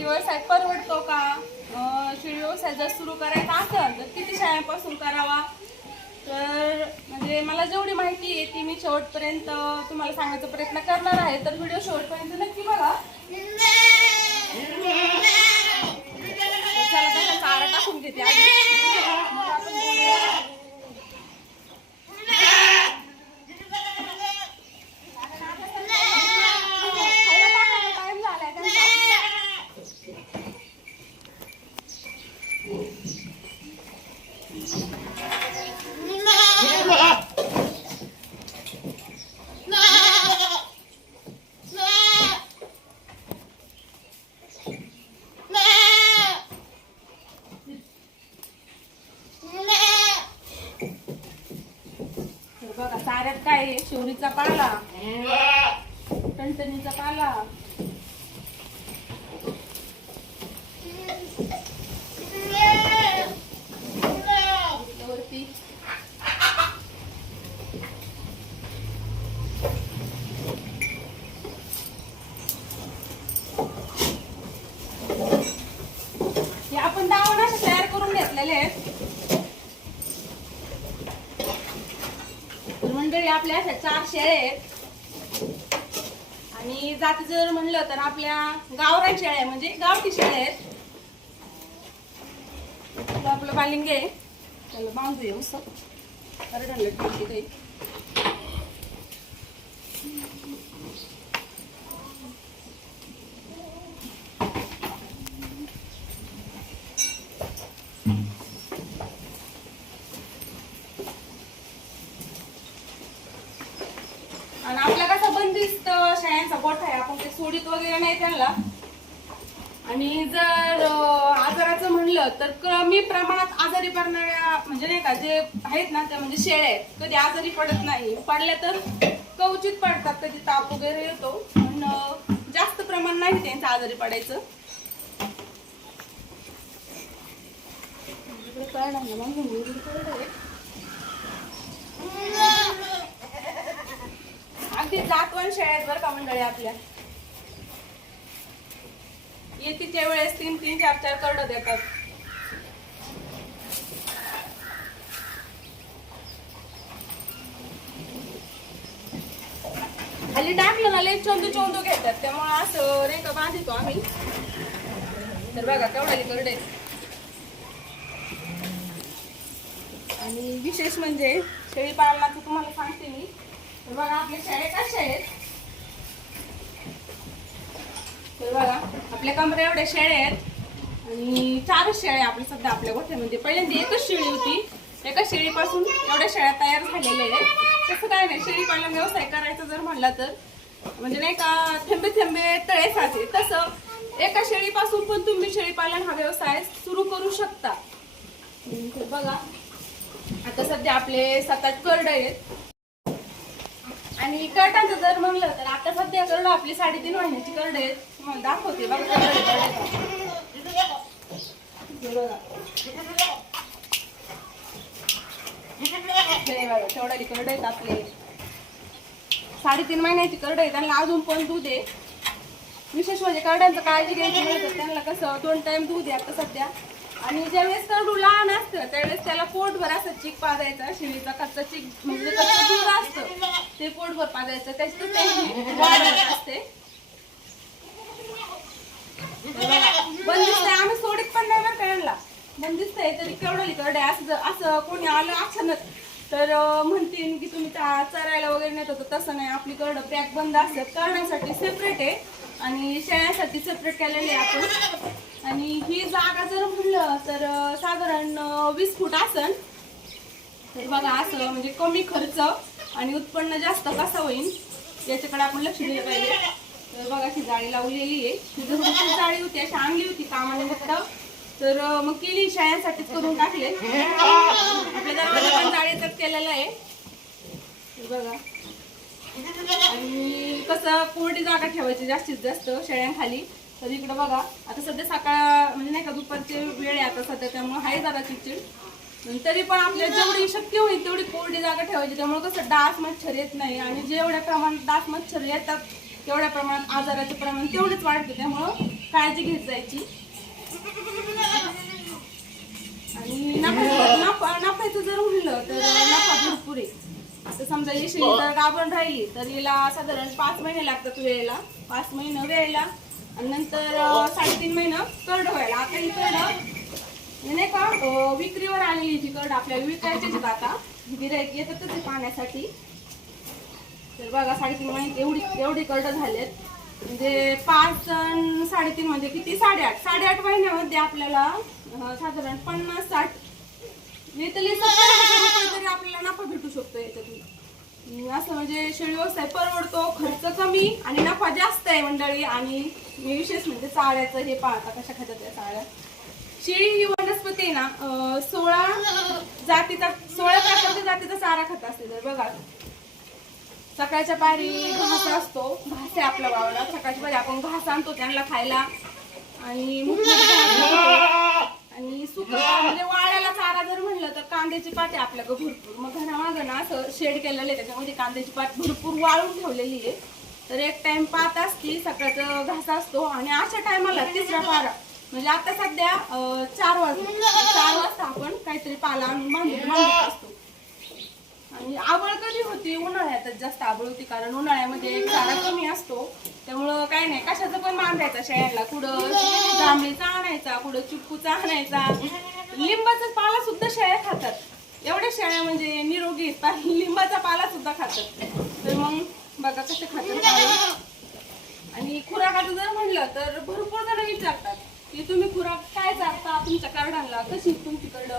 शेळी व्यवसाय परवडतो का, शेळी व्यवसाय जर सुरू करायचा असेल तर किती शेळ्यांपासून करावा, तर म्हणजे मला जेवढी माहिती आहे ती मी शेवटपर्यंत तुम्हाला सांगण्याचा प्रयत्न करणार आहे. तर व्हिडिओ शेवटपर्यंत नक्की बघा. चला त्याचा चारा टाकून घेते आधी, मग आपण बोलूया. बघा चाऱ्यात काय आहे, शेवरीचा पाला, टणटणीचा पाला, वरती हे आपण दावण असे तयार करून घेतलेले आहेत. मंडळी आपल्या अशा 4 शेळ्या आहेत आणि जाती जर म्हणलं तर आपल्या गावरान शेळ्या म्हणजे गावठी शेळ्या आहेत. आपलं बालिंग आहे त्याला बांधूया मस्त करडलं ठेवते काही. आणि आपला कसा बंदिस्त शेळ्यांचा गोठा आहे, आपण ते सोडीत वगैरे नाही त्यांना. आणि जर आजाराचं म्हणलं तर कमी प्रमाणात आजारी पडणाऱ्या म्हणजे नाही का जे आहेत ना त्या म्हणजे शेळ्या आहेत, कधी आजारी पडत नाही. पडल्या तर कवचित पडतात, कधी ताप वगैरे येतो, पण जास्त प्रमाण नाही त्यांचं आजारी पडायचं. अगदी जातवन शेळ्या आहेत बरं का मंडळी आपल्या. येतीच्या वेळेस 3-3, 4-4 करडं देतात. खाली टाकलं ना लई चोंदू घेतात, त्यामुळे असं रेखा बांधितो आम्ही. तर बघा केवढाली करडे. आणि विशेष म्हणजे शेळी पालनाचं तुम्हाला सांगते मी. तर बघा आपल्या शेळ्या कशा आहेत, तर बघा आपल्या कमरे एवढ्या शेळ्या आहेत आणि 4च शेळ्या आपल्या सध्या आपल्या गोठ्यामध्ये. पहिल्यांदा एकच शेळी होती, एका शेळीपासून एवढ्या शेळ्या तयार झालेल्या आहेत. तसं काय नाही, शेळी पालन व्यवसाय करायचा जर म्हणला तर म्हणजे नाही का थेंबे थेंबे तळे साचे, तसं एका शेळीपासून पण तुम्ही शेळी पालन हा व्यवसाय सुरू करू शकता. बघा आता सध्या आपले 7-8 करड आहेत. आणि करडांचं जर म्हणलं तर आता सध्या करड आपली 3.5 महिन्याची करड आहेत. तुम्हाला दाखवते बघा तेवढी करड आहेत आपले. 3.5 महिन्याची करड आहे, त्यांना अजून पण दूध आहे. विशेष म्हणजे करड्यांचं काळजी घ्यायची नाही तर त्यांना कसं 2 टाइम दूध आहे आता सध्या. आणि ज्यावेळेस करडू लहान असतं त्यावेळेस त्याला पोटभर असं चीक पाजायचा. शेळीचा कच्चा चीक म्हणजे कच्चं दूध असतं ते पोटभर पाजायचं, त्याच्यात त्यांची वाढ होत असते. बंदिस्त आहे, आम्ही सोडीत पण नाही बरं त्यांना. बंदिस्त आहे तरी केवढी करडे असं कोणी आलं अचानक तर म्हणतील की तुम्ही चरायला वगैरे नेत होतं, तसं नाही. आपली करडं पॅक बंद असतात. करण्यासाठी सेपरेट आहे आणि शेळ्यासाठी सेपरेट केलेले आहे आपण. आणि ही जागा जर म्हणलं तर साधारण 20 फूट असेल. तर बघा असं म्हणजे कमी खर्च आणि उत्पन्न जास्त कसं होईल याच्याकडे आपण लक्ष दिलं पाहिजे. तर बघा ही जाळी लावलेली आहे. तिथं जाळी होती अशी आणली होती कामानिमित्त, तर मग केली शेळ्यांसाठीच करून टाकले. आपल्या दरवाजा पण जाळीचाच केलेला आहे बघा. आणि कसं कोरडी जागा ठेवायची जास्तीत जास्त शेळ्यांखाली. तर इकडं बघा आता सध्या सकाळ म्हणजे नाही का दुपारची वेळ आहे आता सध्या, त्यामुळे आहे जरा चिडचिड. तरी पण आपल्याला जेवढी शक्य होईल तेवढी कोरडी जागा ठेवायची. त्यामुळे कसं डास मच्छर येत नाही आणि जेवढ्या प्रमाणात डास मच्छर येतात तेवढ्या प्रमाणात आजाराचं प्रमाण तेवढंच वाढतं. त्यामुळं काळजी घेत जायची. आणि नफ्याचं जर म्हणलं तर नफा भरपूर आहे. तर समजा ही शेळी जर गाभण राहिली तर हिला साधारण 5 महिने लागतात वेळेला, 5 महिने वेळेला, आणि नंतर 3.5 महिने करड व्हायला. आता ही करड नाही का विक्रीवर आलेली जी करड आपल्याला विकायचीच आता गिऱ्हाईक येतातच आहे पाण्यासाठी. तर बघा 3.5 महिने एवढी करड झालेत. म्हणजे 5 आणि 3.5 म्हणजे किती 8.5 महिन्यामध्ये आपल्याला साधारण 50-60 नेतली 70,000 रुपये तरी आपल्याला नफा भेटू शकतो याच्यातून. असं म्हणजे शेळी व्यवसाय परवडतो, खर्च कमी आणि नफा जास्त आहे मंडळी. आणि विशेष म्हणजे चाळ्याचं हे पाहता कशा खातात या चाळ्या. शेळी ही वनस्पती आहे ना 16 प्रकारच्या जातीचा चारा खात असते. तर बघा सकाळच्या पारी घास असतो, घास आहे आपल्या वावरात. सकाळच्या पारी आपण घास आणतो त्यांना खायला, आणि आणि सुका म्हणजे वाळ्याला चारा जर म्हणलं तर कांद्याची पात आहे आपल्याकडे भरपूर. मग घरामागं ना असं शेड केलेलं आहे, त्याच्यामध्ये कांद्याची पात भरपूर वाळून ठेवलेली आहे. तर एक टाइम पात असती, सकाळचा घास असतो, आणि अशा टायमाला तिसरा पारा म्हणजे आता सध्या 4 वाजता आपण काहीतरी पाला आणून बांधत असतो. आणि आबळ कधी होती उन्हाळ्यातच जास्त आबळ होती, कारण उन्हाळ्यामध्ये चारा कमी असतो. त्यामुळं काय नाही कशाचं पण बांधायचा शेळ्यांना. कुठं जांभळीचा आणायचा, कुठं चिक्कूचा आणायचा. लिंबाचा पाला सुद्धा शेळ्या खातात. एवढ्या शेळ्या म्हणजे निरोगी आहेत, लिंबाचा पाला सुद्धा खातात. तर मग बघा कसे खातात पाला. आणि खुराकाचं जर म्हणलं तर भरपूर जण विचारतात की तुम्ही खुराक काय चालता तुमच्या करडांना, कशी तुमची करड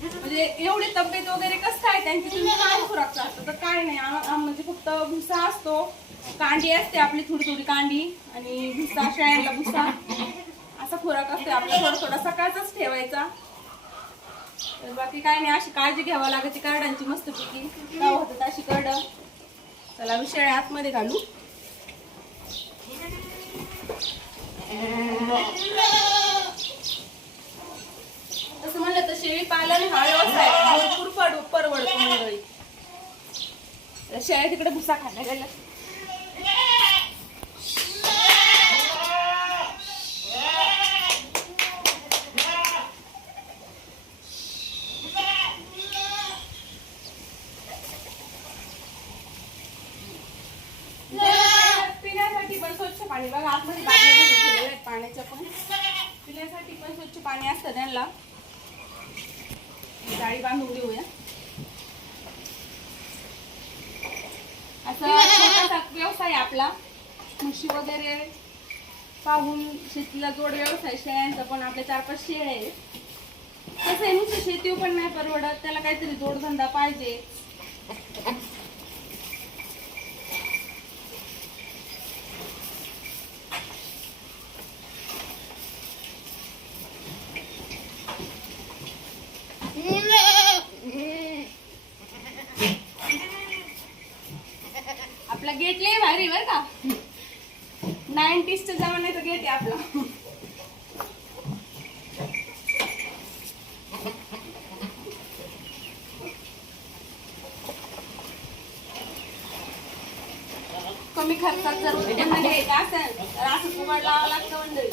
म्हणजे एवढी तब्येत वगैरे कसं काय त्यांची, तुम्ही काय खुराक चालता. तर काय नाही म्हणजे फक्त भुसा असतो, कांडी असते आपली थोडी थोडी कांडी, आणि भुसा शेळ्यांना भुसा असा खुराक असतो आपला. थोडा सकाळचाच ठेवायचा. तर बाकी काय नाही, अशी काळजी घ्यावी लागायची करडांची मस्तपैकी. काय होतं अशी करड. चला शेळ्या आतमध्ये घालू. तसं म्हणलं तर शेळी पालन हा व्यवसाय भरपूर परवडतो मंडळी. शेळ्या तिकडे भुसा खायला गेल्या. पिण्यासाठी पण स्वच्छ पाणी बघा आतमध्ये बाटल्या भरून ठेवलेल्या आहेत पाण्याच्या. पण पिण्यासाठी पण स्वच्छ पाणी असतं त्यांना. जाळी बांधून देऊया. असा छोटासा व्यवसाय आपला, म्हशी वगैरे पाहून शेतीला जोड व्यवसाय शेळ्यांचा. पण आपल्या 4-5 शेळ्या आहेत. कसं आहे नुसतं शेती पण नाही परवडत, त्याला काहीतरी जोडधंदा पाहिजे. आपला गेट लय भारी बर का, 90s च्या जमान्याचा गेट आहे आपला. कमी खर्चात जर उत्पन्न घ्यायचं असेल तर असं उघड लावावं लागतं मंडळी.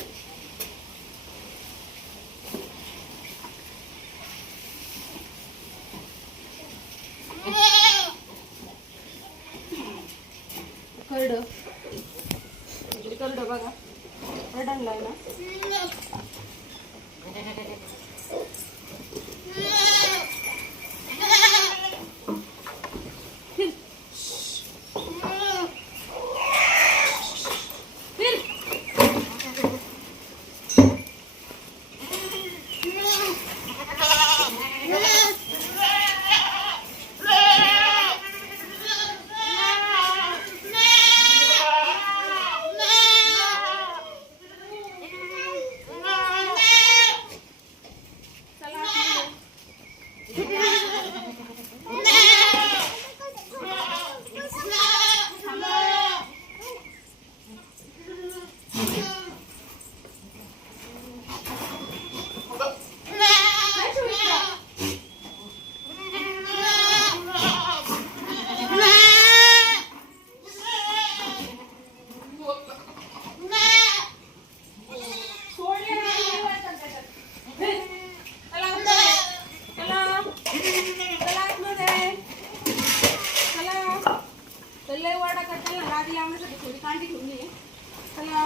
करड बघा रडायला लागला. थोडी कांडी ठेवली. चला,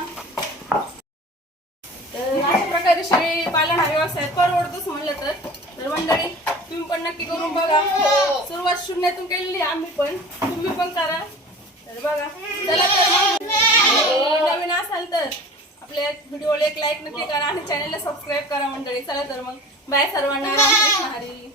तर अशा प्रकारे शेळी पालन हा व्यवसाय परवडतोच म्हणलं तर मंडळी तुम्ही पण नक्की करून बघा. सुरुवात शून्यातून केलेली आम्ही पण, तुम्ही पण करा. तर बघा, चला तर मग नवीन असाल तर आपल्या व्हिडिओला एक लाईक नक्की करा आणि चॅनलला सबस्क्राईब करा मंडळी. चला तर मग बाय सर्वांना. रामकृष्ण हरी.